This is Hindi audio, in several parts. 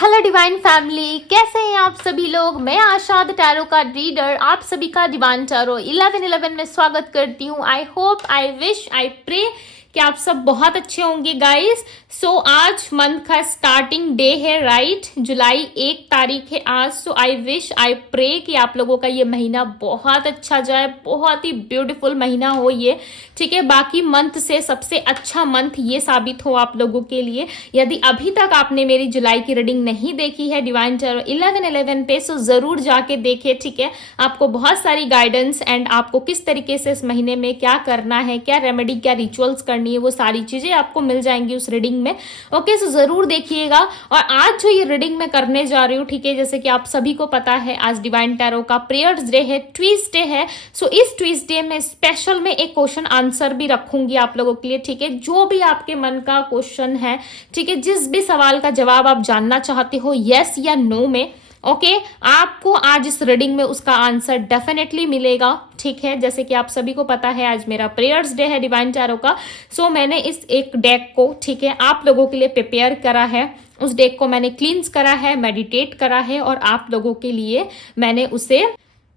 हेलो डिवाइन फैमिली, कैसे हैं आप सभी लोग। मैं आशा द टैरो का रीडर आप सभी का डिवाइन टैरो 1111 में स्वागत करती हूँ। I hope, I wish, I pray कि आप सब बहुत अच्छे होंगे गाइस। सो आज मंथ का स्टार्टिंग डे है, राइट। जुलाई 1 तारीख है आज। सो आई विश, आई प्रे कि आप लोगों का ये महीना बहुत अच्छा जाए, बहुत ही ब्यूटीफुल महीना हो ये, ठीक है। बाकी मंथ से सबसे अच्छा मंथ ये साबित हो आप लोगों के लिए। यदि अभी तक आपने मेरी जुलाई की रीडिंग नहीं देखी है डिवाइन टैरो 1111 पे, सो जरूर जाके देखे, ठीक है। आपको बहुत सारी गाइडेंस एंड आपको किस तरीके से इस महीने में क्या करना है, क्या रेमेडी, क्या रिचुअल्स करनी है, वो सारी चीजें आपको मिल जाएंगी उस रीडिंग में। ओके, सो जरूर देखिएगा। और आज जो ये रीडिंग मैं करने जा रही हूँ, ठीक है, जैसे कि आप सभी को पता है आज डिवाइन टैरो का प्रेयर्स डे है, ट्यूसडे है। सो इस ट्यूसडे में स्पेशल में एक क्वेश्चन आंसर भी रखूंगी आप लोगों के लिए, ठीक है। जो भी आपके मन का क्वेश्चन है, ठीक है, जिस भी सवाल का जवाब आप जानना चाहते हो, यस या नो में, ओके, आपको आज इस रीडिंग में उसका आंसर डेफिनेटली मिलेगा, ठीक है। जैसे कि आप सभी को पता है आज मेरा प्रेयर्स डे है डिवाइन टैरो का। सो मैंने इस एक डेक को, ठीक है, आप लोगों के लिए प्रिपेयर करा है। उस डेक को मैंने क्लींस करा है, मेडिटेट करा है और आप लोगों के लिए मैंने उसे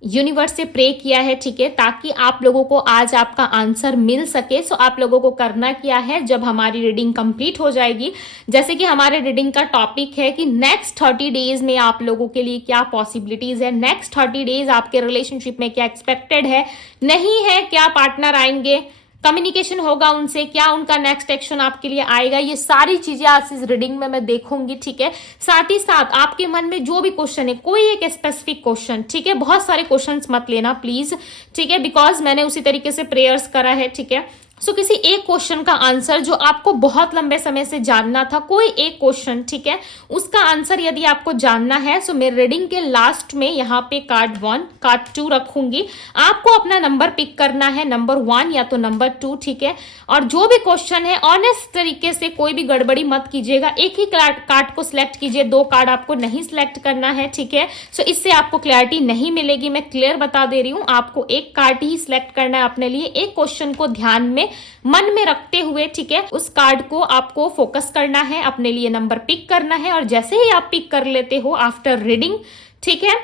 यूनिवर्स से प्रे किया है, ठीक है, ताकि आप लोगों को आज आपका आंसर मिल सके। सो आप लोगों को करना क्या है, जब हमारी रीडिंग कंप्लीट हो जाएगी, जैसे कि हमारे रीडिंग का टॉपिक है कि नेक्स्ट 30 डेज में आप लोगों के लिए क्या पॉसिबिलिटीज है, नेक्स्ट 30 डेज आपके रिलेशनशिप में क्या एक्सपेक्टेड है, नहीं है, क्या पार्टनर आएंगे, कम्युनिकेशन होगा उनसे, क्या उनका नेक्स्ट एक्शन आपके लिए आएगा, ये सारी चीजें आज इस रीडिंग में मैं देखूंगी, ठीक है। साथ ही साथ आपके मन में जो भी क्वेश्चन है, कोई एक स्पेसिफिक क्वेश्चन, ठीक है, बहुत सारे क्वेश्चंस मत लेना प्लीज, ठीक है, बिकॉज मैंने उसी तरीके से प्रेयर्स करा है, ठीक है। सो किसी एक क्वेश्चन का आंसर जो आपको बहुत लंबे समय से जानना था, कोई एक क्वेश्चन, ठीक है, उसका आंसर यदि आपको जानना है, सो मेरे रीडिंग के लास्ट में यहाँ पे कार्ड 1, कार्ड 2 रखूंगी। आपको अपना नंबर पिक करना है, नंबर 1 या तो नंबर 2, ठीक है। और जो भी क्वेश्चन है ऑनेस्ट तरीके से, कोई भी गड़बड़ी मत कीजिएगा, एक ही कार्ड को सिलेक्ट कीजिए, 2 कार्ड आपको नहीं सिलेक्ट करना है, ठीक है। सो इससे आपको क्लैरिटी नहीं मिलेगी, मैं क्लियर बता दे रही हूँ। आपको एक कार्ड ही सिलेक्ट करना है अपने लिए, एक क्वेश्चन को ध्यान में मन में रखते हुए, ठीक है, उस कार्ड को आपको फोकस करना है, अपने लिए नंबर पिक करना है। और जैसे ही आप पिक कर लेते हो आफ्टर रीडिंग, ठीक है,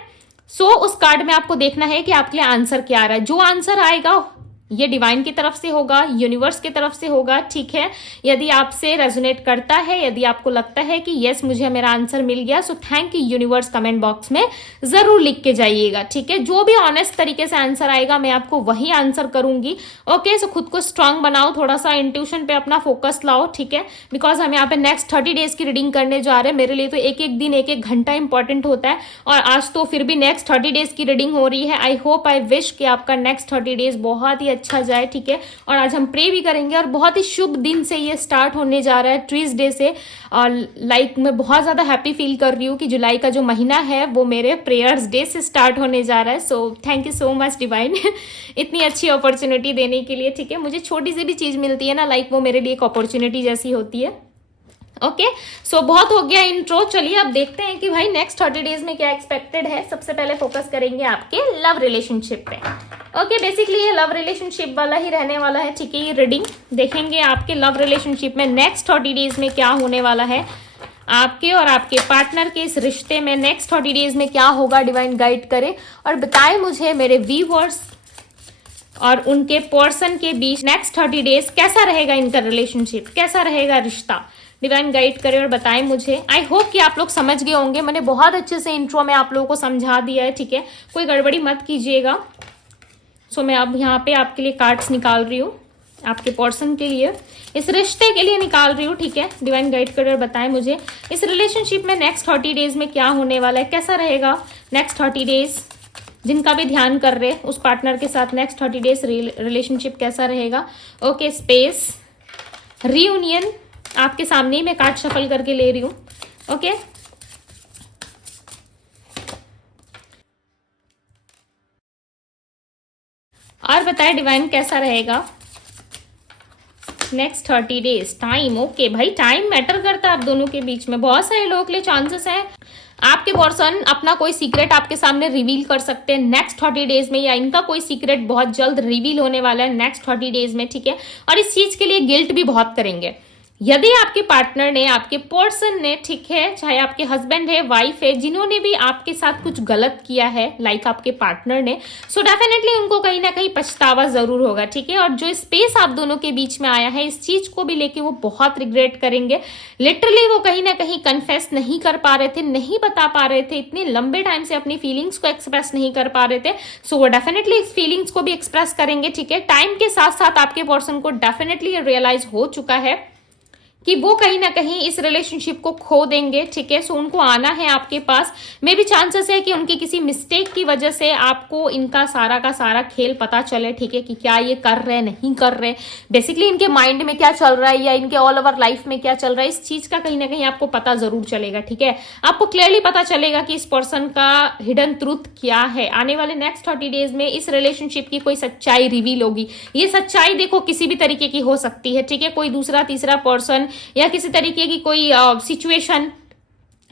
सो उस कार्ड में आपको देखना है कि आपके लिए आंसर क्या आ रहा है। जो आंसर आएगा ये डिवाइन की तरफ से होगा, यूनिवर्स की तरफ से होगा, ठीक है। यदि आपसे रेजोनेट करता है, यदि आपको लगता है कि यस मुझे मेरा आंसर मिल गया, so thank you universe comment box में जरूर लिख के जाइएगा, ठीक है। जो भी ऑनेस्ट तरीके से आंसर आएगा मैं आपको वही आंसर करूंगी। ओके, सो खुद को स्ट्रांग बनाओ, थोड़ा सा इंट्यूशन पे अपना फोकस लाओ, ठीक है, बिकॉज हम यहाँ पे नेक्स्ट 30 डेज की रीडिंग करने जा रहे हैं। मेरे लिए तो एक एक दिन, एक एक घंटा इंपॉर्टेंट होता है, और आज तो फिर भी नेक्स्ट 30 डेज की रीडिंग हो रही है। आई होप, आई विश कि आपका नेक्स्ट 30 डेज बहुत ही अच्छा जाए, ठीक है। और आज हम प्रे भी करेंगे, और बहुत ही शुभ दिन से ये स्टार्ट होने जा रहा है, ट्यूसडे से। और मैं बहुत ज्यादा हैप्पी फील कर रही हूँ कि जुलाई का जो महीना है वो मेरे प्रेयर्स डे से स्टार्ट होने जा रहा है। So thank you so much divine इतनी अच्छी अपॉर्चुनिटी देने के लिए, ठीक है। मुझे छोटी सी भी चीज मिलती है ना, वो मेरे लिए एक अपॉर्चुनिटी जैसी होती है। ओके, सो बहुत हो गया इंट्रो। चलिए अब देखते हैं कि भाई नेक्स्ट 30 डेज में क्या एक्सपेक्टेड है। सबसे पहले फोकस करेंगे आपके लव रिलेशनशिप पे। ओके, बेसिकली ये लव रिलेशनशिप वाला ही रहने वाला है, ठीक है। ये रीडिंग देखेंगे आपके लव रिलेशनशिप में नेक्स्ट 30 डेज में क्या होने वाला है, आपके और आपके पार्टनर के इस रिश्ते में नेक्स्ट 30 डेज में क्या होगा। डिवाइन गाइड करे और बताए मुझे मेरे व्यूअर्स और उनके पर्सन के बीच नेक्स्ट 30 डेज कैसा रहेगा, इनका रिलेशनशिप कैसा रहेगा, रिश्ता। डिवाइन गाइड करे और बताएं मुझे। आई होप कि आप लोग समझ गए होंगे, मैंने बहुत अच्छे से इंट्रो में आप लोगों को समझा दिया है, ठीक है, कोई गड़बड़ी मत कीजिएगा। सो मैं अब यहाँ पे आपके लिए कार्ड्स निकाल रही हूँ, आपके पर्सन के लिए, इस रिश्ते के लिए निकाल रही हूँ, ठीक है। डिवाइन गाइड करे और बताएं मुझे इस रिलेशनशिप में नेक्स्ट 30 डेज में क्या होने वाला है, कैसा रहेगा नेक्स्ट 30 डेज। जिनका भी ध्यान कर रहे उस पार्टनर के साथ नेक्स्ट 30 डेज रिलेशनशिप कैसा रहेगा। ओके, स्पेस, रियूनियन, आपके सामने ही मैं कार्ड शफल करके ले रही हूं। ओके, और बताए डिवाइन कैसा रहेगा नेक्स्ट 30 डेज। टाइम, ओके भाई, टाइम मैटर करता है आप दोनों के बीच में। बहुत सारे लोगों के लिए चांसेस है आपके पर्सन अपना कोई सीक्रेट आपके सामने रिवील कर सकते हैं नेक्स्ट 30 डेज में, या इनका कोई सीक्रेट बहुत जल्द रिवील होने वाला है नेक्स्ट 30 डेज में, ठीक है। और इस चीज के लिए गिल्ट भी बहुत करेंगे, यदि आपके पार्टनर ने, आपके पर्सन ने, ठीक है, चाहे आपके हस्बैंड है, वाइफ है, जिन्होंने भी आपके साथ कुछ गलत किया है, लाइक आपके पार्टनर ने, सो डेफिनेटली उनको कहीं ना कहीं पछतावा जरूर होगा, ठीक है। और जो स्पेस आप दोनों के बीच में आया है, इस चीज को भी लेके वो बहुत रिग्रेट करेंगे। लिटरली वो कहीं ना कहीं कन्फेस नहीं कर पा रहे थे, नहीं बता पा रहे थे, इतने लंबे टाइम से अपनी फीलिंग्स को एक्सप्रेस नहीं कर पा रहे थे। सो वो डेफिनेटली इस फीलिंग्स को भी एक्सप्रेस करेंगे, ठीक है। टाइम के साथ साथ आपके पर्सन को डेफिनेटली रियलाइज हो चुका है कि वो कहीं ना कहीं इस रिलेशनशिप को खो देंगे, ठीक है। सो उनको आना है आपके पास। मे भी चांसेस है कि उनकी किसी मिस्टेक की वजह से आपको इनका सारा का सारा खेल पता चले, ठीक है, कि क्या ये कर रहे नहीं कर रहे, बेसिकली इनके माइंड में क्या चल रहा है या इनके ऑल ओवर लाइफ में क्या चल रहा है, इस चीज का कहीं ना कहीं आपको पता जरूर चलेगा, ठीक है। आपको क्लियरली पता चलेगा कि इस पर्सन का हिडन ट्रूथ क्या है। आने वाले नेक्स्ट 30 डेज में इस रिलेशनशिप की कोई सच्चाई रिवील होगी। ये सच्चाई देखो किसी भी तरीके की हो सकती है, ठीक है। कोई दूसरा तीसरा पर्सन या किसी तरीके की कोई सिचुएशन,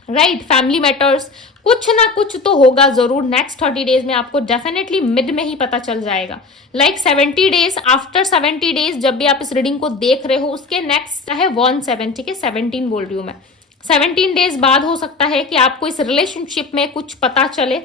राइट, फैमिली मैटर्स, कुछ ना कुछ तो होगा जरूर। नेक्स्ट 30 डेज में आपको डेफिनेटली मिड में ही पता चल जाएगा। लाइक 70 डेज, आफ्टर 70 डेज जब भी आप इस रीडिंग को देख रहे हो, उसके नेक्स्ट है 17, ठीक है, 17 बोल रही हूं मैं। 17 डेज बाद हो सकता है कि आपको इस रिलेशनशिप में कुछ पता चले,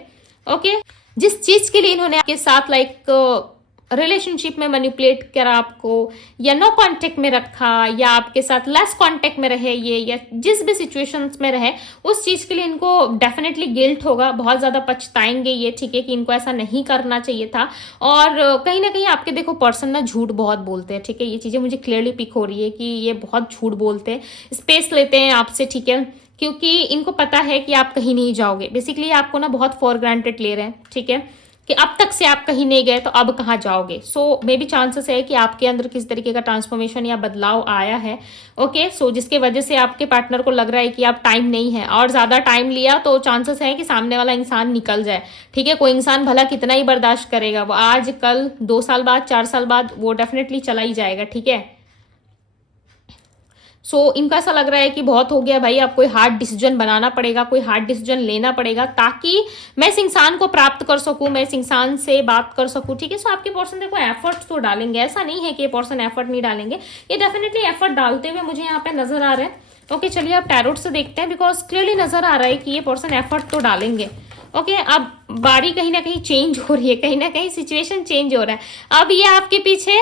ओके। जिस चीज के लिए इन्होंने आपके साथ लाइक रिलेशनशिप में मैनिपुलेट करा आपको, या नो कांटेक्ट में रखा, या आपके साथ लेस कांटेक्ट में रहे ये, या जिस भी सिचुएशंस में रहे, उस चीज के लिए इनको डेफिनेटली गिल्ट होगा, बहुत ज्यादा पछताएंगे ये, ठीक है, कि इनको ऐसा नहीं करना चाहिए था। और कहीं ना कहीं आपके देखो पर्सन ना झूठ बहुत बोलते हैं, ठीक है। ये चीजें मुझे क्लियरली पिक हो रही है कि ये बहुत झूठ बोलते हैं, स्पेस लेते हैं आपसे, ठीक है, क्योंकि इनको पता है कि आप कहीं नहीं जाओगे। बेसिकली आपको ना बहुत फॉर ग्रांटेड ले रहे हैं, ठीक है, कि अब तक से आप कहीं नहीं गए तो अब कहाँ जाओगे। सो मे बी चांसेस है कि आपके अंदर किस तरीके का ट्रांसफॉर्मेशन या बदलाव आया है, ओके। सो जिसके वजह से आपके पार्टनर को लग रहा है कि आप टाइम नहीं है, और ज्यादा टाइम लिया तो चांसेस है कि सामने वाला इंसान निकल जाए, ठीक है। कोई इंसान भला कितना ही बर्दाश्त करेगा, वो आज कल 2 साल बाद 4 साल बाद वो डेफिनेटली चला ही जाएगा, ठीक है। सो इनका ऐसा लग रहा है कि बहुत हो गया भाई, आप कोई हार्ड डिसीजन बनाना पड़ेगा, कोई हार्ड डिसीजन लेना पड़ेगा, ताकि मैं इस इंसान को प्राप्त कर सकूं, मैं इस इंसान से बात कर सकूं, ठीक है। सो आपके पर्सन देखो एफर्ट तो डालेंगे, ऐसा नहीं है कि ये पर्सन एफर्ट नहीं डालेंगे, ये डेफिनेटली एफर्ट डालते हुए मुझे यहाँ पे नजर आ रहे हैं, ओके। चलिए आप टैरोट से देखते हैं, बिकॉज क्लियरली नजर आ रहा है कि ये पर्सन एफर्ट तो डालेंगे, ओके। अब बारी कहीं ना कहीं चेंज हो रही है, कहीं ना कहीं सिचुएशन चेंज हो रहा है। अब ये आपके पीछे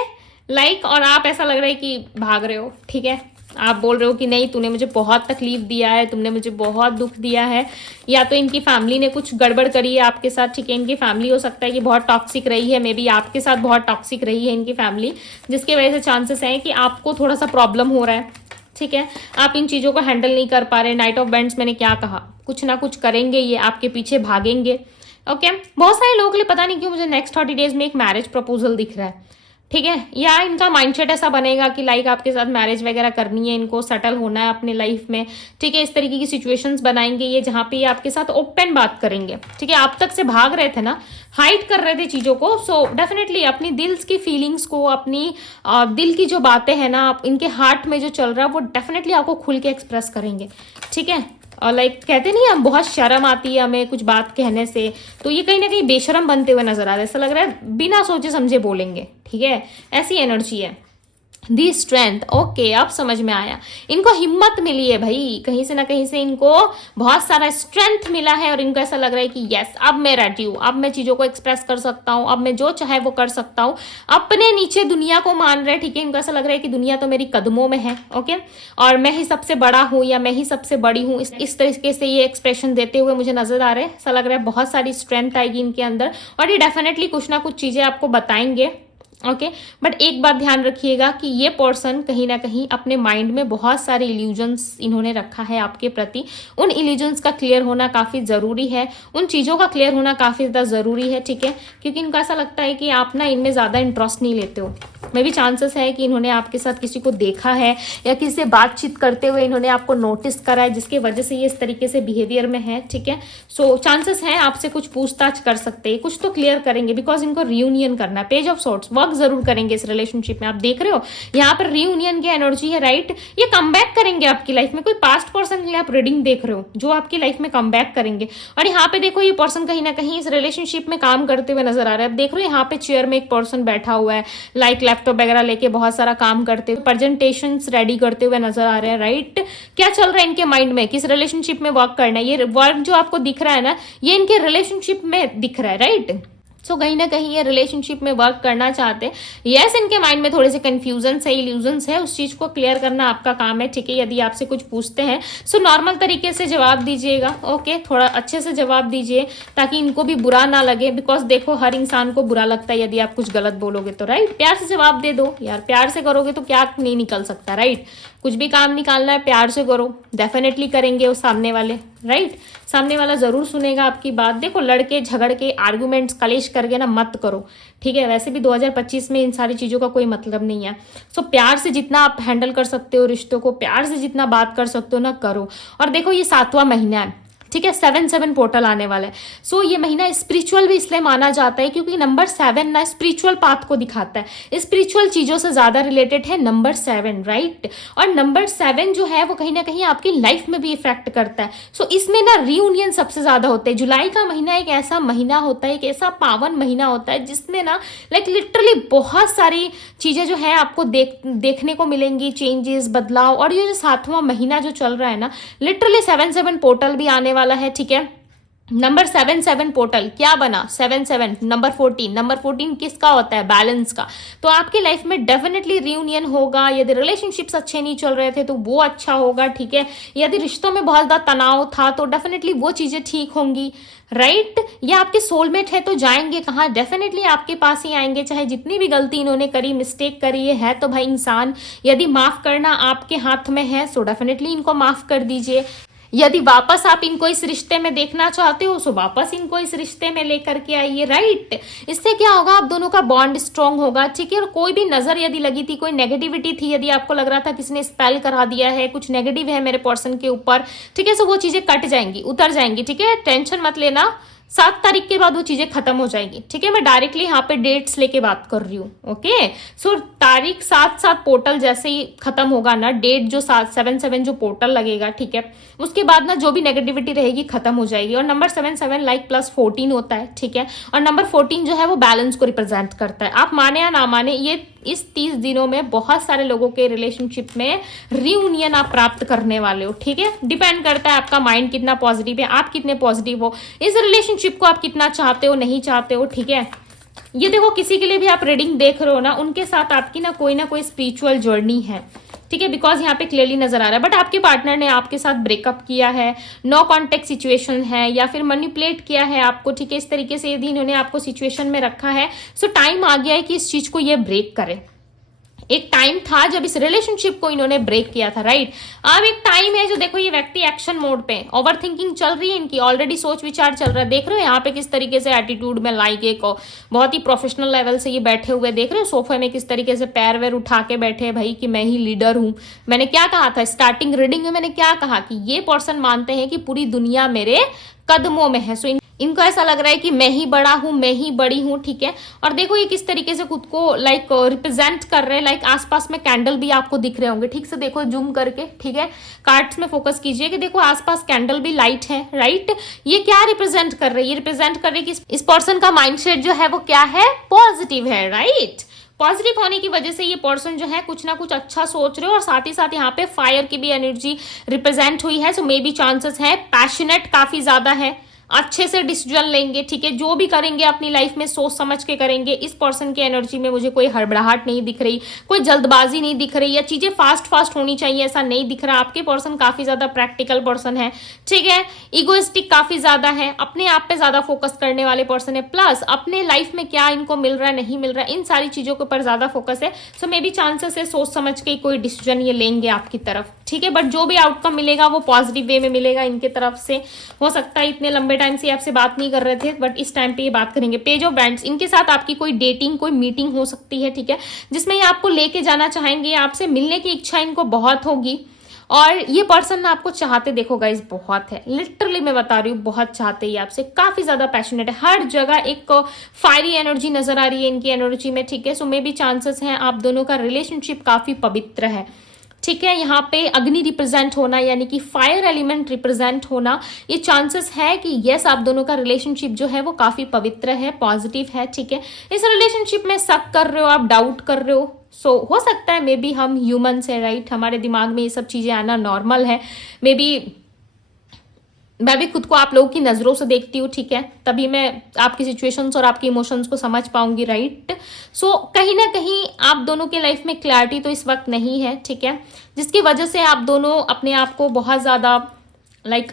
लाइक, और आप ऐसा लग रहा है कि भाग रहे हो, ठीक है। आप बोल रहे हो कि नहीं, तूने मुझे बहुत तकलीफ दिया है, तुमने मुझे बहुत दुख दिया है, या तो इनकी फैमिली ने कुछ गड़बड़ करी है आपके साथ, ठीक है। इनकी फैमिली हो सकता है कि बहुत टॉक्सिक रही है, मे बी आपके साथ बहुत टॉक्सिक रही है इनकी फैमिली, जिसकी वजह से चांसेस हैं कि आपको थोड़ा सा प्रॉब्लम हो रहा है, ठीक है। आप इन चीज़ों को हैंडल नहीं कर पा रहे। नाइट ऑफ बैंड्स मैंने क्या कहा, कुछ ना कुछ करेंगे ये, आपके पीछे भागेंगे, ओके। बहुत सारे लोगों के लिए पता नहीं क्यों मुझे नेक्स्ट 30 डेज में एक मैरिज प्रपोजल दिख रहा है, ठीक है। या इनका माइंडसेट ऐसा बनेगा कि लाइक आपके साथ मैरिज वगैरह करनी है, इनको सेटल होना है अपने लाइफ में, ठीक है। इस तरीके की सिचुएशंस बनाएंगे ये, जहाँ पे ये आपके साथ ओपन बात करेंगे, ठीक है। आप तक से भाग रहे थे ना, हाइड कर रहे थे चीज़ों को, सो डेफिनेटली अपनी दिल की फीलिंग्स को, अपनी दिल की जो बातें हैं ना, इनके हार्ट में जो चल रहा है, वो डेफिनेटली आपको खुल के एक्सप्रेस करेंगे, ठीक है। और लाइक कहते नहीं, हम बहुत शर्म आती है हमें कुछ बात कहने से, तो ये कहीं ना कहीं बेशरम बनते हुए नजर आ रहा है, ऐसा लग रहा है बिना सोचे समझे बोलेंगे, ठीक है। ऐसी एनर्जी है। दी स्ट्रेंथ, ओके, अब समझ में आया। इनको हिम्मत मिली है भाई, कहीं से ना कहीं से इनको बहुत सारा स्ट्रेंथ मिला है, और इनको ऐसा लग रहा है कि यस, अब मैं रेडी हूँ, अब मैं चीजों को एक्सप्रेस कर सकता हूँ, अब मैं जो चाहे वो कर सकता हूँ। अपने नीचे दुनिया को मान रहे, ठीक है। इनको ऐसा लग रहा है कि दुनिया तो मेरी कदमों में है, ओके, और मैं ही सबसे बड़ा हूँ या मैं ही सबसे बड़ी हूँ, इस तरीके से ये एक्सप्रेशन देते हुए मुझे नजर आ रहे हैं। ऐसा लग रहा है बहुत सारी स्ट्रेंथ आएगी इनके अंदर, और ये डेफिनेटली कुछ ना कुछ चीजें आपको बताएंगे, ओके। बट एक बात ध्यान रखिएगा कि ये पर्सन कहीं ना कहीं अपने माइंड में बहुत सारे इल्यूजन्स इन्होंने रखा है आपके प्रति। उन इल्यूजन्स का क्लियर होना काफ़ी ज़रूरी है, उन चीज़ों का क्लियर होना काफ़ी ज़्यादा ज़रूरी है, ठीक है। क्योंकि इनको ऐसा लगता है कि आप ना इनमें ज़्यादा इंटरेस्ट नहीं लेते हो। मे भी चांसेस है कि इन्होंने आपके साथ किसी को देखा है, या किसी से बातचीत करते हुए इन्होंने आपको नोटिस करा है, जिसकी वजह से ये इस तरीके से बिहेवियर में है, ठीक है। सो चांसेस हैं आपसे कुछ पूछताछ कर सकते हैं, कुछ तो क्लियर करेंगे, बिकॉज इनको रियूनियन करना है। Page of sorts, work work जरूर करेंगे इस रिलेशनशिप में। आप देख रहे हो यहाँ पर रीयूनियन की एनर्जी है, राइट। ये कमबैक करेंगे आपकी लाइफ में। कोई पास्ट पर्सन के लिए आप रीडिंग देख रहे हो जो आपकी लाइफ में कमबैक करेंगे। और यहाँ पे देखो ये पर्सन कहीं ना कहीं इस रिलेशनशिप में काम करते हुए नजर आ रहा है। आप देख रहे हो यहाँ पे चेयर में एक पर्सन बैठा हुआ है, लाइक लैपटॉप वगैरह लेके बहुत सारा काम करते हुए, प्रेजेंटेशन रेडी करते हुए नजर आ रहे हैं, राइट। क्या चल रहा है इनके माइंड में, किस रिलेशनशिप में वर्क करना है। ये वर्क जो आपको दिख रहा है ना, ये इनके रिलेशनशिप में दिख रहा है, राइट। सो कहीं ना कहीं ये रिलेशनशिप में वर्क करना चाहते हैं। यस, इनके माइंड में थोड़े से कंफ्यूजन है, इल्यूजन्स है, उस चीज को क्लियर करना आपका काम है, ठीक है। यदि आपसे कुछ पूछते हैं सो नॉर्मल तरीके से जवाब दीजिएगा, ओके। थोड़ा अच्छे से जवाब दीजिए ताकि इनको भी बुरा ना लगे, बिकॉज देखो हर इंसान को बुरा लगता है यदि आप कुछ गलत बोलोगे तो, राइट। प्यार से जवाब दे दो यार, प्यार से करोगे तो क्या नहीं निकल सकता, राइट। कुछ भी काम निकालना है प्यार से करो, डेफिनेटली करेंगे वो सामने वाले, राइट। सामने वाला जरूर सुनेगा आपकी बात। देखो लड़के झगड़ के आर्गुमेंट्स कलेश करके ना मत करो, ठीक है। वैसे भी 2025 में इन सारी चीजों का कोई मतलब नहीं है। सो प्यार से जितना आप हैंडल कर सकते हो रिश्तों को, प्यार से जितना बात कर सकते हो ना करो। और देखो ये 7वां महीना है, ठीक है। 7/7 पोर्टल आने वाला है। सो ये महीना स्पिरिचुअल भी इसलिए माना जाता है क्योंकि नंबर 7 ना स्पिरिचुअल पाथ को दिखाता है, स्पिरिचुअल चीजों से ज्यादा रिलेटेड है नंबर 7, राइट। और नंबर 7 जो है वो कहीं ना कहीं आपकी लाइफ में भी इफेक्ट करता है। सो इसमें ना रीयूनियन सबसे ज्यादा होते हैं। जुलाई का महीना एक ऐसा महीना होता है, एक ऐसा पावन महीना होता है जिसमें ना लाइक लिटरली बहुत सारी चीजें जो है आपको देखने को मिलेंगी, चेंजेस, बदलाव। और ये जो 7वां महीना जो चल रहा है ना, लिटरली 7/7 पोर्टल भी आने वाला है, ठीक है। नंबर 7/7 पोर्टल क्या बना, 7/7 नंबर 14। नंबर 14 किसका होता है, बैलेंस का। तो आपकी लाइफ में डेफिनेटली रियूनियन होगा। यदि रिलेशनशिप्स अच्छे नहीं चल रहे थे तो वो अच्छा होगा, ठीक है। यदि रिश्तों में बहुत ज्यादा तनाव था तो डेफिनेटली वो चीजें ठीक होंगी, राइट। ये आपके सोलमेट है तो जाएंगे कहाँ, डेफिनेटली आपके पास ही आएंगे। चाहे जितनी भी गलती इन्होंने करी, मिस्टेक करी है तो भाई इंसान, यदि माफ करना आपके हाथ में है सो डेफिनेटली इनको माफ कर दीजिए। यदि वापस आप इनको इस रिश्ते में देखना चाहते हो सो वापस इनको इस रिश्ते में लेकर के आइए, राइट। इससे क्या होगा, आप दोनों का बॉन्ड स्ट्रांग होगा, ठीक है। और कोई भी नजर यदि लगी थी, कोई नेगेटिविटी थी, यदि आपको लग रहा था किसी ने स्पेल करा दिया है, कुछ नेगेटिव है मेरे पर्सन के ऊपर, ठीक है, सो वो चीजें कट जाएंगी, उतर जाएंगी, ठीक है। टेंशन मत लेना, 7 तारीख के बाद वो चीजें खत्म हो जाएंगी, ठीक है। मैं डायरेक्टली यहाँ पे डेट्स लेके बात कर रही हूँ, ओके। सो तारीख 7/7 पोर्टल जैसे ही खत्म होगा ना, डेट जो 7/7 जो पोर्टल लगेगा, ठीक है, उसके बाद ना जो भी नेगेटिविटी रहेगी खत्म हो जाएगी। और नंबर 7/7 लाइक +14 होता है, ठीक है। और नंबर 14 जो है वो बैलेंस को रिप्रेजेंट करता है। आप माने या ना माने, ये इस 30 दिनों में बहुत सारे लोगों के रिलेशनशिप में रियूनियन आप प्राप्त करने वाले हो, ठीक है। डिपेंड करता है आपका माइंड कितना पॉजिटिव है, आप कितने पॉजिटिव हो, इस रिलेशनशिप को आप कितना चाहते हो, नहीं चाहते हो, ठीक है। ये देखो किसी के लिए भी आप रीडिंग देख रहे हो ना, उनके साथ आपकी ना कोई स्पिरिचुअल जर्नी है, ठीक है। बिकॉज यहाँ पे क्लियरली नजर आ रहा है, बट आपके पार्टनर ने आपके साथ ब्रेकअप किया है, नो कॉन्टेक्ट सिचुएशन है, या फिर मैनिपुलेट किया है आपको, ठीक है। इस तरीके से यदि इन्होंने आपको सिचुएशन में रखा है सो टाइम आ गया है कि इस चीज को ये ब्रेक करे। एक टाइम था जब इस रिलेशनशिप को इन्होंने ब्रेक किया था, राइट। अब एक टाइम है जो देखो ये व्यक्ति एक्शन मोड पे, ओवर थिंकिंग चल रही है इनकी, ऑलरेडी सोच विचार चल रहा है। देख रहे हो यहाँ पे किस तरीके से एटीट्यूड में लाइक एक बहुत ही प्रोफेशनल लेवल से ये बैठे हुए, देख रहे हो सोफे में किस तरीके से पैर वैर उठा के बैठे हैं भाई कि मैं ही लीडर हूं। मैंने क्या कहा था स्टार्टिंग रीडिंग में, मैंने क्या कहा कि ये पर्सन मानते हैं कि पूरी दुनिया मेरे कदमों में है। सो इनको ऐसा लग रहा है कि मैं ही बड़ा हूं, मैं ही बड़ी हूं, ठीक है। और देखो ये किस तरीके से खुद को लाइक रिप्रेजेंट कर रहे हैं, लाइक आसपास में कैंडल भी आपको दिख रहे होंगे, ठीक से देखो जूम करके, ठीक है। कार्ड्स में फोकस कीजिए कि देखो आसपास कैंडल भी लाइट है, राइट। ये क्या रिप्रेजेंट कर रही है, ये रिप्रेजेंट कर रही है कि इस पर्सन का माइंडसेट जो है वो क्या है, पॉजिटिव है, राइट। पॉजिटिव होने की वजह से ये पर्सन जो है कुछ ना कुछ अच्छा सोच रहे हो। और साथ ही साथ यहाँ पे फायर की भी एनर्जी रिप्रेजेंट हुई है, सो मे बी चांसेस है, पैशनेट काफी ज्यादा है, अच्छे से डिसीजन लेंगे, ठीक है। जो भी करेंगे अपनी लाइफ में सोच समझ के करेंगे। इस पर्सन की एनर्जी में मुझे कोई हड़बड़ाहट नहीं दिख रही, कोई जल्दबाजी नहीं दिख रही, या चीजें फास्ट होनी चाहिए ऐसा नहीं दिख रहा। आपके पर्सन काफी ज्यादा प्रैक्टिकल पर्सन है, ठीक है। इगोइस्टिक काफी ज्यादा है, अपने आप पे ज्यादा फोकस करने वाले पर्सन है, प्लस अपने लाइफ में क्या इनको मिल रहा है नहीं मिल रहा है इन सारी चीजों के ऊपर ज्यादा फोकस है। सो मे बी चांसेस है सोच समझ के कोई डिसीजन ये लेंगे आपकी तरफ, ठीक है। बट जो भी आउटकम मिलेगा वो पॉजिटिव वे में मिलेगा इनके तरफ से। हो सकता है इतने लंबे टाइम से आपसे बात नहीं कर रहे थे, बट इस टाइम पे ये बात करेंगे। पेज ऑफ बैंड्स, इनके साथ आपकी कोई डेटिंग, कोई मीटिंग हो सकती है, ठीक है, जिसमें ये आपको लेके जाना चाहेंगे, आपसे मिलने की इच्छा इनको बहुत होगी। और ये पर्सन आपको चाहते, देखो गाइस, बहुत है, लिटरली मैं बता रही हूँ, बहुत चाहते ही आपसे, काफी ज्यादा पैशनेट है, हर जगह एक फायरी एनर्जी नजर आ रही है इनकी एनर्जी में, ठीक है। सो मे भी चांसेस हैं आप दोनों का रिलेशनशिप काफी पवित्र है, ठीक है। यहाँ पे अग्नि रिप्रेजेंट होना यानी कि फायर एलिमेंट रिप्रेजेंट होना, ये चांसेस है कि यस आप दोनों का रिलेशनशिप जो है वो काफी पवित्र है, पॉजिटिव है, ठीक है। इस रिलेशनशिप में शक कर रहे हो आप, डाउट कर रहे हो, सो हो सकता है मे बी हम ह्यूमन है, राइट, हमारे दिमाग में ये सब चीजें आना नॉर्मल है, मे बी मैं भी खुद को आप लोगों की नजरों से देखती हूँ, ठीक है, तभी मैं आपकी सिचुएशंस और आपके इमोशंस को समझ पाऊंगी, राइट। सो कहीं ना कहीं आप दोनों के लाइफ में क्लैरिटी तो इस वक्त नहीं है, ठीक है, जिसकी वजह से आप दोनों अपने आप को बहुत ज्यादा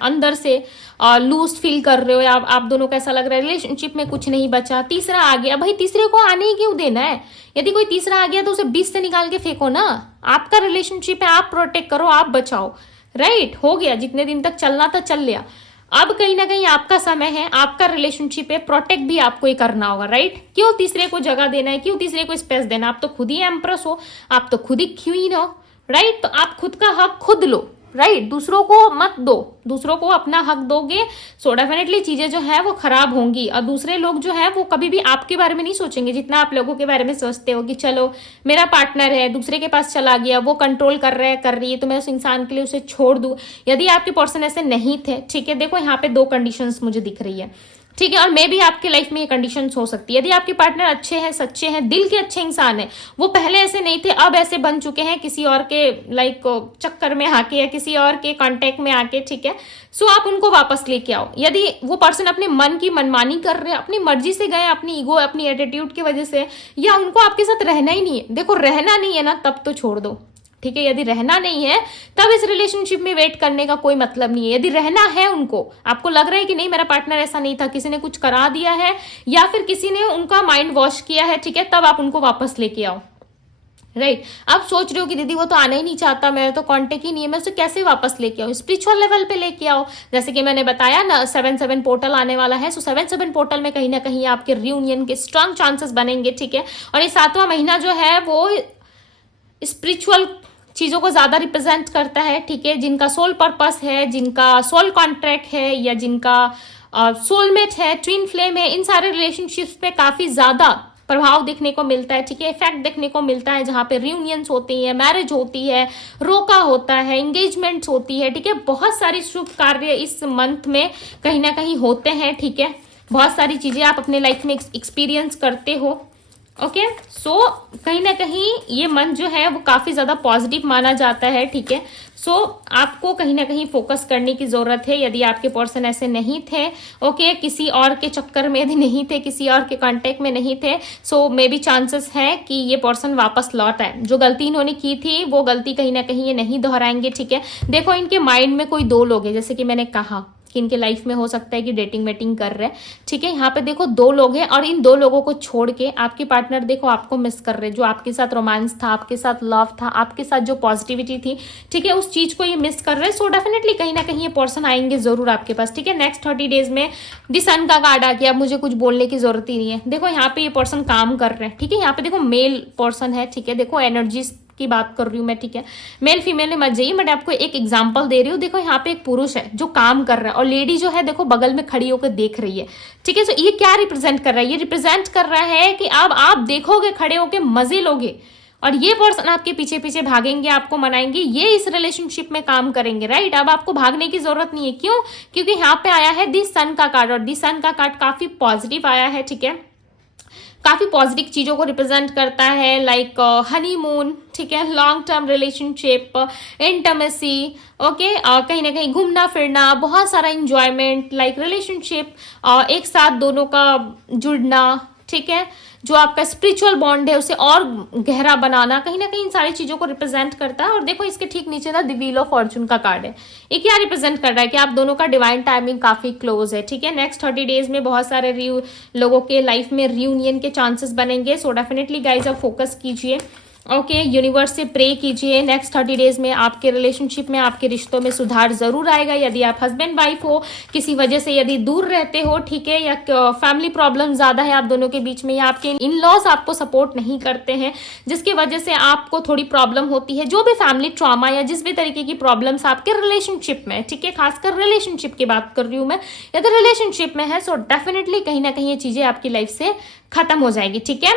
अंदर से लूज फील कर रहे हो, या आप दोनों को ऐसा लग रहा है रिलेशनशिप में कुछ नहीं बचा, तीसरा आ गया। भाई तीसरे को आने ही क्यों देना है? यदि कोई तीसरा आ गया तो उसे 20 से निकाल के फेंको ना। आपका रिलेशनशिप है, आप प्रोटेक्ट करो, आप बचाओ, राइट। हो गया, जितने दिन तक चलना था चल लिया। अब कहीं ना कहीं आपका समय है, आपका रिलेशनशिप है, प्रोटेक्ट भी आपको ही करना होगा, राइट। क्यों तीसरे को जगह देना है, क्यों तीसरे को स्पेस देना? आप तो खुद ही एम्प्रेस हो, आप तो खुद ही क्वीन हो, राइट। तो आप खुद का हक खुद लो, राइट, दूसरों को मत दो। दूसरों को अपना हक दोगे सो डेफिनेटली चीजें जो है वो खराब होंगी, और दूसरे लोग जो है वो कभी भी आपके बारे में नहीं सोचेंगे जितना आप लोगों के बारे में सोचते हो कि चलो मेरा पार्टनर है, दूसरे के पास चला गया, वो कंट्रोल कर रहा है, कर रही है, तो मैं उस इंसान के लिए उसे छोड़ दूं। यदि आपके पर्सन ऐसे नहीं थे, ठीक है, देखो यहाँ पे 2 कंडीशंस मुझे दिख रही है, ठीक है, और मे भी आपके लाइफ में ये कंडीशंस हो सकती है। यदि आपके पार्टनर अच्छे हैं, सच्चे हैं, दिल के अच्छे इंसान हैं, वो पहले ऐसे नहीं थे, अब ऐसे बन चुके हैं किसी और के चक्कर में आके या किसी और के कांटेक्ट में आके, ठीक है। सो आप उनको वापस लेके आओ। यदि वो पर्सन अपने मन की मनमानी कर रहे हैं, अपनी मर्जी से गए, अपनी ईगो, अपनी एटीट्यूड की वजह से, या उनको आपके साथ रहना ही नहीं है, देखो रहना नहीं है ना, तब तो छोड़ दो, ठीक है। यदि रहना नहीं है तब इस रिलेशनशिप में वेट करने का कोई मतलब नहीं है। यदि रहना है उनको, आपको लग रहा है कि नहीं मेरा पार्टनर ऐसा नहीं था, किसी ने कुछ करा दिया है या फिर किसी ने उनका माइंड वॉश किया है, ठीक है, तब आप उनको वापस लेके आओ, राइट। आप सोच रहे हो कि दीदी वो तो आना ही नहीं चाहता, मेरा तो कांटेक्ट ही नहीं है, मैं उसे कैसे वापस लेके आओ? स्पिरिचुअल लेवल पे लेके आओ। जैसे कि मैंने बताया ना 7/7 पोर्टल आने वाला है, सो 7/7 पोर्टल में कहीं ना कहीं आपके रियूनियन के स्ट्रांग चांसेस बनेंगे, ठीक है। और ये 7वां महीना जो है वो स्पिरिचुअल चीजों को ज्यादा रिप्रेजेंट करता है, ठीक है। जिनका सोल पर्पस है, जिनका सोल कॉन्ट्रैक्ट है, या जिनका सोलमेट है, ट्विन फ्लेम है, इन सारे रिलेशनशिप्स पे काफी ज्यादा प्रभाव देखने को मिलता है, ठीक है, इफेक्ट देखने को मिलता है, जहां पे रियूनियंस होती है, मैरिज होती है, रोका होता है, एंगेजमेंट्स होती है, ठीक है। बहुत सारी शुभ कार्य इस मंथ में कहीं ना कहीं होते हैं, ठीक है। बहुत सारी चीजें आप अपने लाइफ में एक्सपीरियंस करते हो, ओके। सो कहीं ना कहीं ये मंथ जो है वो काफी ज्यादा पॉजिटिव माना जाता है, ठीक है। सो आपको कहीं ना कहीं फोकस करने की जरूरत है। यदि आपके पर्सन ऐसे नहीं थे, ओके, किसी और के चक्कर में नहीं थे, किसी और के कांटेक्ट में नहीं थे, सो मे बी चांसेस है कि ये पर्सन वापस लौट आए। जो गलती इन्होंने की थी वो गलती कहीं ना कहीं ये नहीं दोहराएंगे, ठीक है। देखो इनके माइंड में कोई 2 लोग हैं, जैसे कि मैंने कहा कि इनके लाइफ में हो सकता है कि डेटिंग वेटिंग कर रहे हैं, ठीक है। यहाँ पे देखो 2 लोग हैं, और इन 2 लोगों को छोड़ के आपके पार्टनर देखो आपको मिस कर रहे हैं। जो आपके साथ रोमांस था, आपके साथ लव था, आपके साथ जो पॉजिटिविटी थी, ठीक है, उस चीज को ये मिस कर रहे हैं। सो डेफिनेटली कहीं ना कहीं ये पर्सन आएंगे जरूर आपके पास, ठीक है। नेक्स्ट 30 डेज में द सन का कार्ड आ गया, अब मुझे कुछ बोलने की जरूरत ही नहीं है। देखो यहाँ पे ये पर्सन काम कर रहे हैं, ठीक है। यहाँ पे देखो मेल पर्सन है, ठीक है, देखो एनर्जीज की बात कर रही हूँ मैं, ठीक है। मेल फीमेल में मत जाइए, मैं आपको एक एग्जांपल दे रही हूँ। देखो यहाँ पे एक पुरुष है जो काम कर रहा है, और लेडी जो है देखो बगल में खड़ी होकर देख रही है, ठीक है। तो ये क्या रिप्रेजेंट कर रहा है? ये रिप्रेजेंट कर रहा है कि अब आप देखोगे, खड़े होके मजे लोगे, और ये पर्सन आपके पीछे पीछे भागेंगे, आपको मनाएंगे, ये इस रिलेशनशिप में काम करेंगे, राइट। अब आपको भागने की जरूरत नहीं है। क्यों? क्योंकि यहाँ पे आया है दी सन का कार्ड, और दी सन का कार्ड काफी पॉजिटिव आया है, ठीक है। काफी पॉजिटिव चीजों को रिप्रेजेंट करता है, लाइक हनीमून, ठीक है, long term relationship, intimacy, okay, कहीं ना कहीं घूमना फिरना, बहुत सारा इंजॉयमेंट, लाइक रिलेशनशिप, एक साथ दोनों का जुड़ना, ठीक है। जो आपका स्पिरिचुअल बॉन्ड है उसे और गहरा बनाना, कहीं ना कहीं इन सारी चीजों को रिप्रेजेंट करता है। और देखो इसके ठीक नीचे ना द व्हील ऑफ फॉर्चून का कार्ड है। ये क्या रिप्रेजेंट कर रहा है कि आप दोनों का डिवाइन टाइमिंग काफी क्लोज है, ठीक है। नेक्स्ट 30 डेज में बहुत सारे लोगों के लाइफ में रियूनियन के चांसेस बनेंगे, सो डेफिनेटली गाइज आप फोकस कीजिए। ओके यूनिवर्स से प्रे कीजिए। नेक्स्ट 30 डेज में आपके रिलेशनशिप में, आपके रिश्तों में सुधार जरूर आएगा। यदि आप हस्बैंड वाइफ हो, किसी वजह से यदि दूर रहते हो, ठीक है, या फैमिली प्रॉब्लम ज्यादा है आप दोनों के बीच में, या आपके इन लॉज आपको सपोर्ट नहीं करते हैं, जिसकी वजह से आपको थोड़ी प्रॉब्लम होती है, जो भी फैमिली ट्रॉमा या जिस भी तरीके की प्रॉब्लम्स आपके रिलेशनशिप में, ठीक है, खासकर रिलेशनशिप की बात कर रही हूँ मैं, यदि रिलेशनशिप में है सो डेफिनेटली कहीं ना कहीं ये चीजें आपकी लाइफ से खत्म हो जाएगी, ठीक है।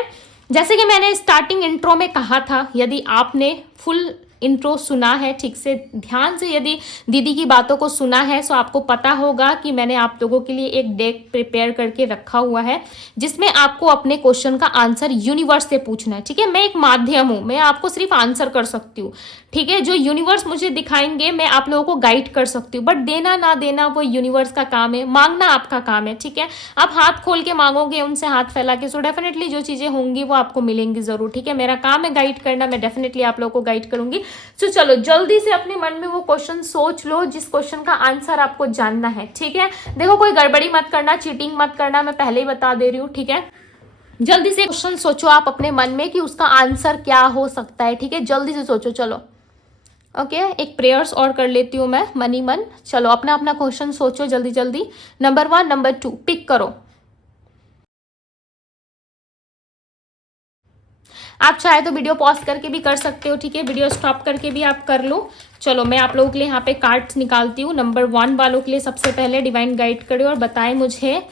जैसे कि मैंने स्टार्टिंग इंट्रो में कहा था, यदि आपने फुल इंट्रो सुना है ठीक से ध्यान से, यदि दीदी की बातों को सुना है, तो आपको पता होगा कि मैंने आप लोगों के लिए एक डेक प्रिपेयर करके रखा हुआ है, जिसमें आपको अपने क्वेश्चन का आंसर यूनिवर्स से पूछना है, ठीक है। मैं एक माध्यम हूं, मैं आपको सिर्फ आंसर कर सकती हूँ, ठीक है। जो यूनिवर्स मुझे दिखाएंगे मैं आप लोगों को गाइड कर सकती हूँ, बट देना ना देना वो यूनिवर्स का काम है, मांगना आपका काम है, ठीक है। आप हाथ खोल के मांगोगे उनसे, हाथ फैला के, सो डेफिनेटली जो चीजें होंगी वो आपको मिलेंगी जरूर, ठीक है। मेरा काम है गाइड करना, मैं डेफिनेटली आप लोगों को गाइड करूंगी। तो चलो जल्दी से अपने मन में वो क्वेश्चन सोच लो जिस क्वेश्चन का आंसर आपको जानना है, ठीक है। देखो कोई गड़बड़ी मत करना, चीटिंग मत करना, मैं पहले ही बता दे रही हूँ, ठीक है। जल्दी से क्वेश्चन सोचो आप अपने मन में कि उसका आंसर क्या हो सकता है, ठीक है, जल्दी से सोचो। चलो ओके एक प्रेयर्स और कर लेती हूँ मैं मन ही मन। चलो अपना अपना क्वेश्चन सोचो जल्दी जल्दी। नंबर 1, नंबर 2 पिक करो। आप चाहे तो वीडियो पॉज करके भी कर सकते हो, ठीक है, वीडियो स्टॉप करके भी आप कर लो। चलो मैं आप लोगों के लिए यहाँ पे कार्ड्स निकालती हूँ। नंबर 1 वालों के लिए सबसे पहले डिवाइन गाइड करे और बताएं मुझे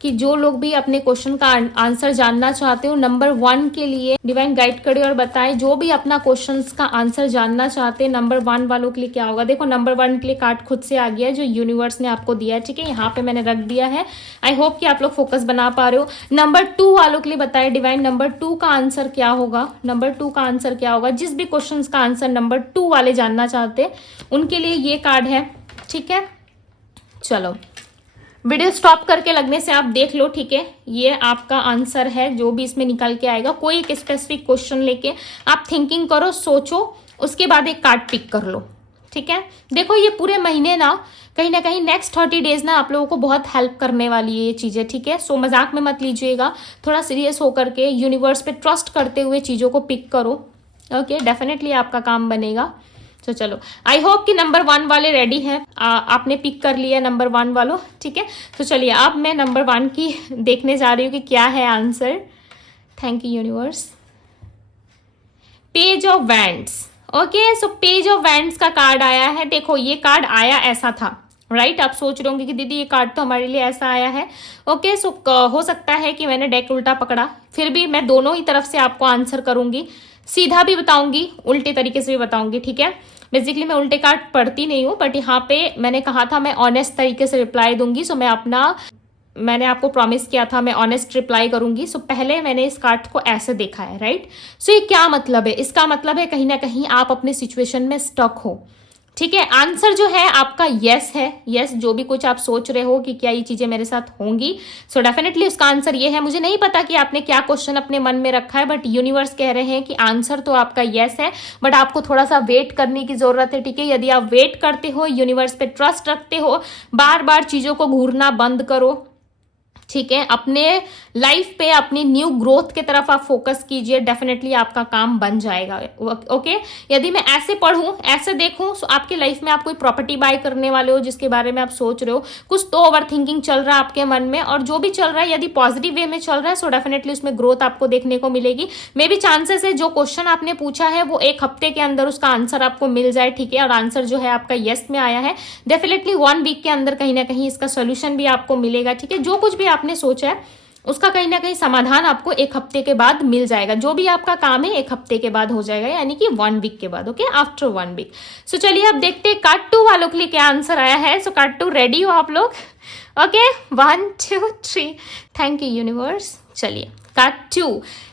कि जो लोग भी अपने क्वेश्चन का आंसर जानना चाहते हो, नंबर 1 के लिए डिवाइन गाइड करे और बताएं जो भी अपना क्वेश्चन का आंसर जानना चाहते हैं, नंबर 1 वालों के लिए क्या होगा। देखो नंबर 1 के लिए कार्ड खुद से आ गया है जो यूनिवर्स ने आपको दिया है, ठीक है, यहाँ पे मैंने रख दिया है। आई होप कि आप लोग फोकस बना पा रहे हो। नंबर 2 वालों के लिए बताएं डिवाइन नंबर 2 का आंसर क्या होगा, नंबर 2 का आंसर क्या होगा। जिस भी क्वेश्चन का आंसर नंबर 2 वाले जानना चाहते हैं उनके लिए ये कार्ड है, ठीक है। चलो वीडियो स्टॉप करके लगने से आप देख लो, ठीक है, ये आपका आंसर है जो भी इसमें निकल के आएगा। कोई एक स्पेसिफिक क्वेश्चन लेके आप थिंकिंग करो, सोचो, उसके बाद एक कार्ड पिक कर लो, ठीक है। देखो ये पूरे महीने ना कहीं नेक्स्ट 30 डेज ना आप लोगों को बहुत हेल्प करने वाली है ये चीजें, ठीक है। सो मजाक में मत लीजिएगा, थोड़ा सीरियस होकर के यूनिवर्स पे ट्रस्ट करते हुए चीजों को पिक करो, ओके, डेफिनेटली आपका काम बनेगा। तो चलो आई होप कि नंबर 1 वाले रेडी हैं, आपने पिक कर लिया नंबर 1 वालों, ठीक है। तो चलिए अब मैं नंबर 1 की देखने जा रही हूँ कि क्या है answer. Thank you universe. Page of wands, okay, so page of wands का कार्ड आया है। देखो ये कार्ड आया ऐसा था, राइट। आप सोच रहे होंगे कि दीदी ये कार्ड तो हमारे लिए ऐसा आया है, ओके। सो हो सकता है कि मैंने डेक उल्टा पकड़ा, फिर भी मैं दोनों ही तरफ से आपको आंसर करूंगी, सीधा भी बताऊंगी, उल्टे तरीके से भी बताऊंगी, ठीक है। बेसिकली मैं उल्टे कार्ड पढ़ती नहीं हूँ, बट यहाँ पे मैंने कहा था मैं ऑनेस्ट तरीके से रिप्लाई दूंगी। सो मैंने आपको प्रॉमिस किया था मैं ऑनेस्ट रिप्लाई करूंगी। सो पहले मैंने इस कार्ड को ऐसे देखा है, राइट। सो ये क्या मतलब है, इसका मतलब है कहीं ना कहीं आप अपने सिचुएशन में स्टक हो, ठीक है। आंसर जो है आपका यस है, यस, जो भी कुछ आप सोच रहे हो कि क्या ये चीजें मेरे साथ होंगी, सो डेफिनेटली उसका आंसर ये है। मुझे नहीं पता कि आपने क्या क्वेश्चन अपने मन में रखा है, बट यूनिवर्स कह रहे हैं कि आंसर तो आपका यस है, बट आपको थोड़ा सा वेट करने की जरूरत है, ठीक है। यदि आप वेट करते हो, यूनिवर्स पे ट्रस्ट रखते हो, बार बार चीजों को घूरना बंद करो, ठीक है, अपने लाइफ पे अपनी न्यू ग्रोथ की तरफ आप फोकस कीजिए, डेफिनेटली आपका काम बन जाएगा, ओके। यदि मैं ऐसे पढ़ूं, ऐसे देखूं, तो आपके लाइफ में आप कोई प्रॉपर्टी बाय करने वाले हो जिसके बारे में आप सोच रहे हो, कुछ तो ओवर थिंकिंग चल रहा है आपके मन में, और जो भी चल रहा है यदि पॉजिटिव वे में चल रहा है, सो डेफिनेटली उसमें ग्रोथ आपको देखने को मिलेगी। मे भी चांसेस है जो क्वेश्चन आपने पूछा है वो 1 हफ्ते के अंदर उसका आंसर आपको मिल जाए, ठीक है, और आंसर जो है आपका यस में आया है, डेफिनेटली 1 वीक के अंदर कहीं ना कहीं इसका सोल्यूशन भी आपको मिलेगा, ठीक है। जो कुछ भी आपने सोचा है उसका कहीं ना कहीं समाधान आपको 1 हफ्ते के बाद मिल जाएगा। जो भी आपका काम है 1 हफ्ते के बाद हो जाएगा, यानी कि 1 वीक के बाद, ओके, आफ्टर 1 वीक। सो चलिए अब देखते हैं कार्ड 2 वालों के लिए क्या आंसर आया है। सो कार्ड 2 रेडी हो आप लोग, ओके, 1 2 3। Thank you universe. चलिए कार्ड 2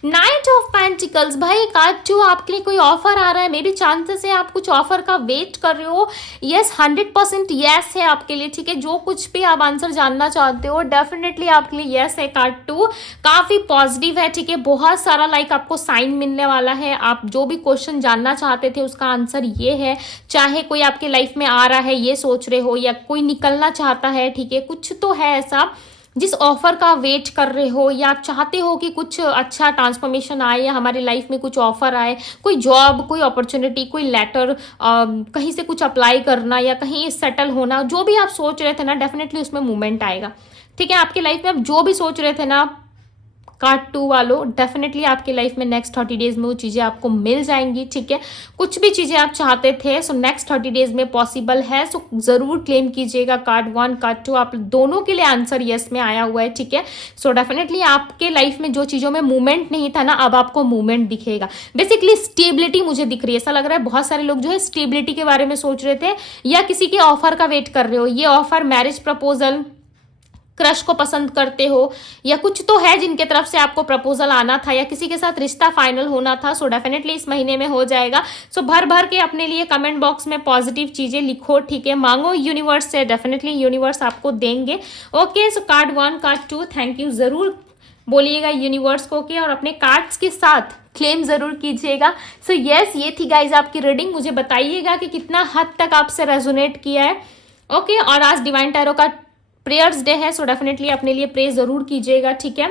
नाइट ऑफ पेंटिकल्स। भाई कार्ड 2 आपके लिए कोई ऑफर आ रहा है, मे बी चांसेस है आप कुछ ऑफर का वेट कर रहे हो। यस 100% यस है आपके लिए, ठीक है। जो कुछ भी आप आंसर जानना चाहते हो डेफिनेटली आपके लिए यस है। कार्ड 2 काफी पॉजिटिव है, ठीक है, बहुत सारा लाइक आपको साइन मिलने वाला है। आप जो भी क्वेश्चन जानना चाहते थे उसका आंसर ये है, चाहे कोई आपके लाइफ में आ रहा है ये सोच रहे हो, या कोई निकलना चाहता है, ठीक है, कुछ तो है ऐसा जिस ऑफर का वेट कर रहे हो या आप चाहते हो कि कुछ अच्छा ट्रांसफॉर्मेशन आए या हमारी लाइफ में कुछ ऑफर आए, कोई जॉब, कोई अपॉर्चुनिटी, कोई लेटर, कहीं से कुछ अप्लाई करना या कहीं सेटल होना, जो भी आप सोच रहे थे ना, डेफिनेटली उसमें मूवमेंट आएगा। ठीक है, आपकी लाइफ में आप जो भी सोच रहे थे ना कार्ड 2 वालों, डेफिनेटली आपकी लाइफ में नेक्स्ट 30 डेज में वो चीज़ें आपको मिल जाएंगी। ठीक है, कुछ भी चीज़ें आप चाहते थे सो नेक्स्ट 30 डेज में पॉसिबल है, सो ज़रूर क्लेम कीजिएगा। कार्ड 1 कार्ड 2 आप दोनों के लिए आंसर यस में आया हुआ है। ठीक है, सो डेफिनेटली आपके लाइफ में जो चीज़ों में मूवमेंट नहीं था ना, अब आपको मूवमेंट दिखेगा। बेसिकली स्टेबिलिटी मुझे दिख रही है, ऐसा लग रहा है बहुत सारे लोग जो है स्टेबिलिटी के बारे में सोच रहे थे या किसी के ऑफर का वेट कर रहे हो। ये ऑफर, मैरिज प्रपोजल, क्रश को पसंद करते हो या कुछ तो है जिनके तरफ से आपको प्रपोजल आना था या किसी के साथ रिश्ता फाइनल होना था, सो डेफिनेटली इस महीने में हो जाएगा। सो भर भर के अपने लिए कमेंट बॉक्स में पॉजिटिव चीजें लिखो। ठीक है, मांगो यूनिवर्स से, डेफिनेटली यूनिवर्स आपको देंगे। Okay, so card 1 card 2 thank you जरूर बोलिएगा यूनिवर्स को के और अपने कार्ड्स के साथ क्लेम जरूर कीजिएगा। सो यस, ये थी गाइज आपकी रीडिंग। मुझे बताइएगा कि कितना हद तक आपसे रेजोनेट किया है। ओके, और आज डिवाइन टैरो का प्रेयर्स डे है, सो डेफिनेटली अपने लिए प्रे जरूर कीजिएगा। ठीक है,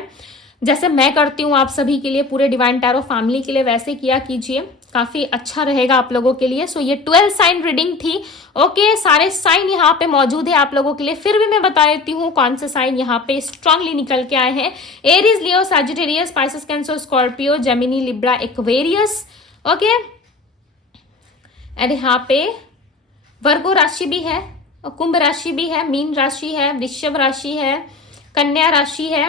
जैसे मैं करती हूँ आप सभी के लिए, पूरे डिवाइन टैरो फैमिली के लिए वैसे किया कीजिए, काफी अच्छा रहेगा आप लोगों के लिए। सो ये 12 साइन रीडिंग थी। ओके, सारे साइन यहाँ पे मौजूद है आप लोगों के लिए। फिर भी मैं बता देती हूँ कौन से साइन यहाँ पे स्ट्रांगली निकल के आए हैं। Aries, Leo, Sagittarius, Pisces, cancer, Scorpio, Gemini, Libra, Aquarius. Okay, and यहाँ पे वर्गो राशि भी है, कुंभ राशि भी है, मीन राशि है, वृषभ राशि है, कन्या राशि है,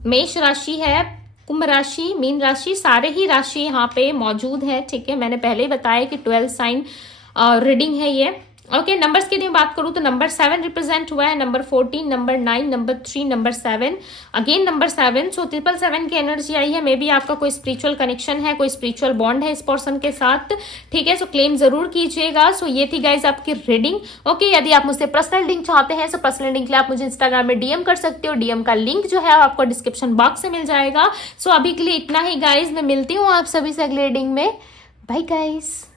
मेष राशि है, कुंभ राशि, मीन राशि, सारे ही राशि यहाँ पे मौजूद है। ठीक है, मैंने पहले ही बताया कि 12 साइन रीडिंग है ये। ओके, नंबर्स की बात करूँ तो नंबर 7 रिप्रेजेंट हुआ है, number 14, number 9, number 3, number 7, again number 7। सो 777 की एनर्जी आई है। मे बी आपका कोई स्पिरिचुअल कनेक्शन है, कोई स्पिरिचुअल बॉन्ड है इस पर्सन के साथ। ठीक है, सो क्लेम जरूर कीजिएगा। सो ये थी गाइज आपकी रीडिंग। ओके, यदि आप मुझसे पर्सनल लिंक चाहते हैं, सो पर्सनल लिंक के लिए आप मुझे इंस्टाग्राम में डीएम कर सकते हो। डीएम का लिंक जो है आपको डिस्क्रिप्शन बॉक्स से मिल जाएगा। सो अभी के लिए इतना ही गाइज, मैं मिलती हूँ आप सभी से अगले रीडिंग में। Bye guys.